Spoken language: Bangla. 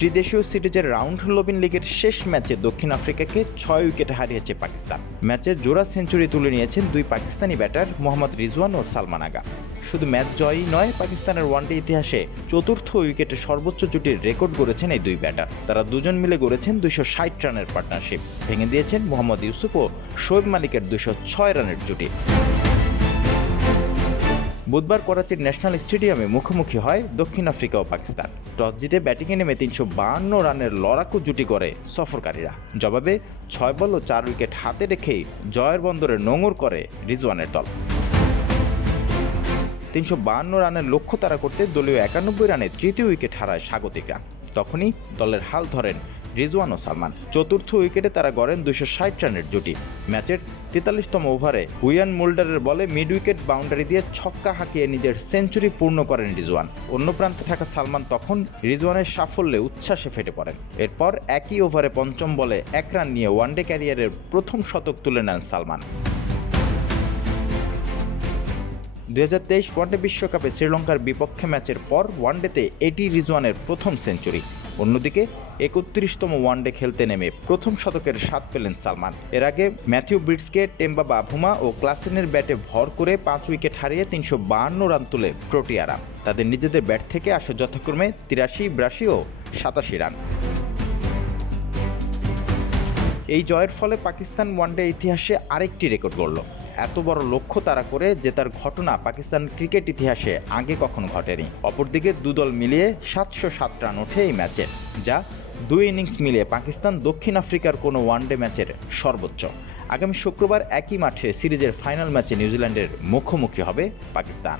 ত্রিদেশীয় সিরিজের রাউন্ড রবিন লিগের শেষ ম্যাচে দক্ষিণ আফ্রিকাকে 6 উইকেটে হারিয়েছে পাকিস্তান। ম্যাচে জোড়া সেঞ্চুরি তুলে নিয়েছেন দুই পাকিস্তানি ব্যাটার মোহাম্মদ রিজওয়ান ও সালমান আগা। শুধু ম্যাচ জয়ই নয়, পাকিস্তানের ওয়ানডে ইতিহাসে চতুর্থ উইকেটে সর্বোচ্চ জুটির রেকর্ড গড়েছেন এই দুই ব্যাটার। তারা দুজন মিলে গড়েছেন 260 রানের পার্টনারশিপ, ভেঙে দিয়েছেন মোহাম্মদ ইউসুফ ও শোয়েব মালিকের 206 রানের জুটি। বুধবার করাচির ন্যাশনাল স্টেডিয়ামে মুখোমুখি হয় দক্ষিণ আফ্রিকা ও পাকিস্তান। টস জিতে ব্যাটিংয়ে নেমে 352 রানের লড়াকু জুটি করে সফরকারীরা। জবাবে 6 বল ও 4 উইকেট হাতে রেখেই জয়ের বন্দরে নোঙর করে রিজওয়ানের দল। 352 রানের লক্ষ্য তাড়া করতে দলীয় 91 রানে তৃতীয় উইকেট হারায় স্বাগতিকরা। তখনই দলের হাল ধরেন রিজওয়ান ও সালমান। চতুর্থ উইকেটে তারা গড়েন 260 রানের জুটি। ম্যাচের 43তম ওভারে উইয়ান মুল্ডারের বলে মিড উইকেট বাউন্ডারি দিয়ে ছক্কা হাঁকিয়ে নিজের সেঞ্চুরি পূর্ণ করেন রিজওয়ান। অন্য প্রান্তে থাকা সালমান তখন রিজওয়ানের সাফল্যে উচ্ছ্বাসে ফেটে পড়েন। এরপর একই ওভারে পঞ্চম বলে 1 রান নিয়ে ওয়ানডে ক্যারিয়ারের প্রথম শতক তুলে নেন সালমান। 2023 ওয়ানডে বিশ্বকাপে শ্রীলঙ্কার বিপক্ষে ম্যাচের পর ওয়ানডেতে এটি রিজওয়ানের প্রথম সেঞ্চুরি। অন্যদিকে 31তম ওয়ানডে খেলতে নেমে প্রথম শতকের স্বাদ পেলেন সালমান। এর আগে ম্যাথিউ ব্রিটসকে, টেম্বা বাভুমা ও ক্লাসেনের ব্যাটে ভর করে 5 উইকেট হারিয়ে 352 রান তুলে প্রোটিয়ারা। তাদের নিজেদের ব্যাট থেকে আসে যথাক্রমে 83, 82 ও 87 রান। এই জয়ের ফলে পাকিস্তান ওয়ানডে ইতিহাসে আরেকটি রেকর্ড গড়ল। এত বড় লক্ষ্য তাড়া করে জেতার ঘটনা পাকিস্তান ক্রিকেট ইতিহাসে আগে কখনো ঘটেনি। অপরদিকে দুদল মিলিয়ে 707 রান ওঠে এই ম্যাচে, যা 2 ইনিংস মিলিয়ে পাকিস্তান দক্ষিণ আফ্রিকার কোনো ওয়ানডে ম্যাচের সর্বোচ্চ। আগামী শুক্রবার একই মাঠে সিরিজের ফাইনাল ম্যাচে নিউজিল্যান্ডের মুখোমুখি হবে পাকিস্তান।